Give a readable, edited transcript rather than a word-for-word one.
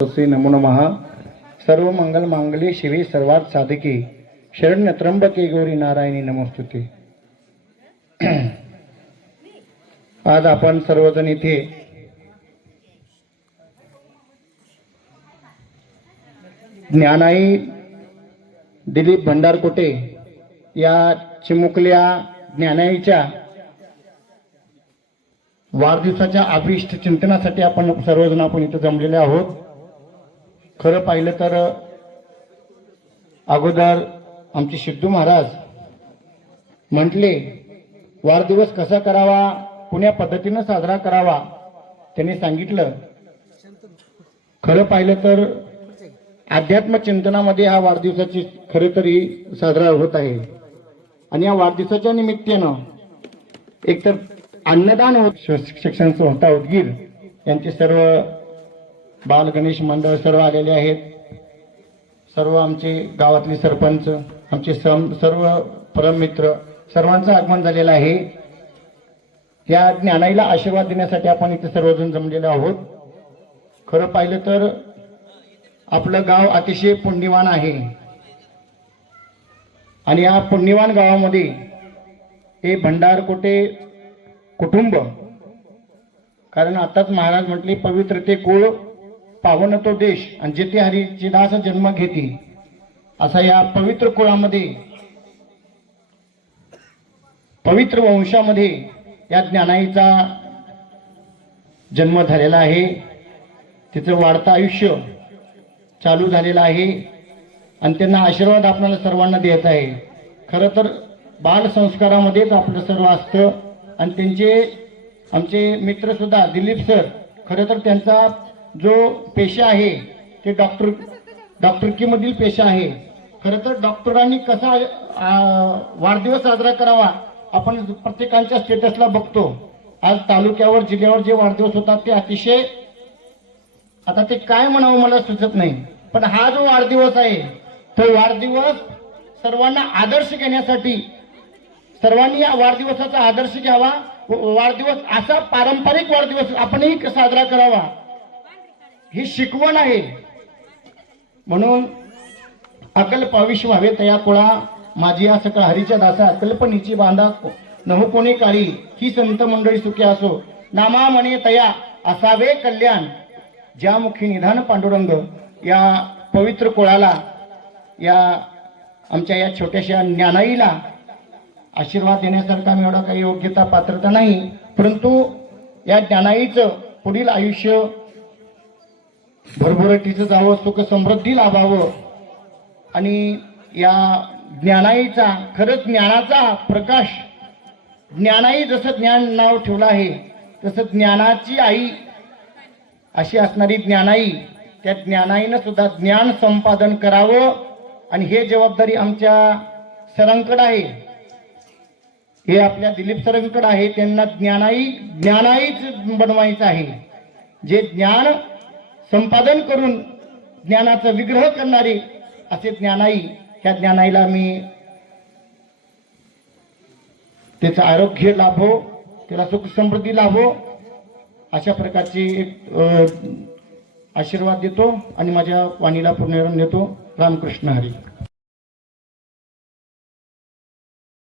श्री नमो नमः। सर्व मंगल मांगल्ये शिवे सर्वार्थ साधके शरण्य त्र्यंबके गौरी नारायणी नमोस्तुते। आज आपण सर्वजण इथे ज्ञानाई दिलीप भंडारकोटे या चिमुकल्या ज्ञानाईच्या वाढदिवसाच्या अभिष्ट चिंतनासाठी आपण सर्वजण इथे जमलेले आहोत। खरं पाहिलं तर अगोदर आमचे सिद्धू महाराज म्हटले वाढदिवस कसा करावा, कोण्या पद्धतीने साजरा करावा त्यांनी सांगितलं। खरं पाहिलं तर अध्यात्म चिंतनामध्ये हा वाढदिवसाची खरं तरी साजरा होत आहे आणि या वाढदिवसाच्या निमित्तानं एकतर अन्नदान होत। शिक्षण संस्था उदगीर यांचे सर्व बाल गणेश मंडळ सर्व आलेले आहेत। सर्व आमचे गावातले सरपंच, आमचे सर्व परममित्र सर्वांचं आगमन झालेलं आहे। या ज्ञानाईला आशीर्वाद देण्यासाठी आपण इथे सर्वजण जमलेले आहोत। खरं पाहिलं तर आपलं गाव अतिशय पुण्यवान आहे आणि या पुण्यवान गावामध्ये हे भंडारकोटे कुटुंब, कारण आताच महाराज म्हटले पवित्र ते कुळ पावन तो देश आणि जेथे हरीचे दास जन्म घेती, असा या पवित्र कुळामध्ये पवित्र वंशामध्ये या ज्ञानाईचा जन्म झालेला आहे। तिचं वाढतं आयुष्य चालू झालेलं आहे आणि त्यांना आशीर्वाद आपल्याला सर्वांना द्यायचा आहे। खरं तर बाल संस्कारामध्येच आपलं सर्व असतं आणि त्यांचे आमचे मित्र सुद्धा दिलीप सर, खरं तर त्यांचा जो पेशा आहे ते डॉक्टरकी मधील पेशा आहे। खरं तर डॉक्टरांनी कसा वाढदिवस साजरा करावा आपण प्रत्येकांच्या स्टेटसला बघतो। आज तालुक्यावर जिल्ह्यावर जे वाढदिवस होतात ते अतिशय, आता ते काय म्हणावं मला सुचत नाही, पण हा जो वाढदिवस आहे तो वाढदिवस सर्वांना आदर्श घेण्यासाठी सर्वांनी या वाढदिवसाचा आदर्श घ्यावा। वाढदिवस असा पारंपरिक वाढदिवस आपणही साजरा करावा ही शिकवण आहे। म्हणून अकल्प आयुष्य व्हावे तया कुळा, माझी या सकळ हरीच्या दासा कल्पनीची बांधा नहो कोणी काळी, ही संत मंडळी सुखी असो नामा म्हणे तया असावे कल्याण। ज्या मुखी निधान पांडुरंग या पवित्र कुळाला, या आमच्या या छोट्याशा ज्ञानाईला आशीर्वाद देण्यासारखा मी एवढा काही योग्यता पात्रता नाही, परंतु या ज्ञानाईचं पुढील आयुष्य भरभराटीचं जावं, सुख समृद्धी लाभावं आणि या ज्ञानाईचा खरंच ज्ञानाचा प्रकाश, ज्ञानाई जसं ज्ञान नाव ठेवलं आहे तसं ज्ञानाची आई अशी असणारी ज्ञानाई, त्या ज्ञानाईनं सुद्धा ज्ञान संपादन करावं आणि हे जबाबदारी आमच्या सरांकडे आहे, हे आपल्या दिलीप सरांकडे आहे। त्यांना ज्ञानाईच बनवायचं आहे, जे ज्ञान संपादन करून ज्ञानाचा विग्रह करणारे असे ज्ञानाई। ह्या ज्ञानाईला मी त्याचं आरोग्य लाभो, त्याला सुख समृद्धी लाभो अशा प्रकारचे एक आशीर्वाद देतो आणि माझ्या वाणीला पूर्ण देतो। रामकृष्ण हरी।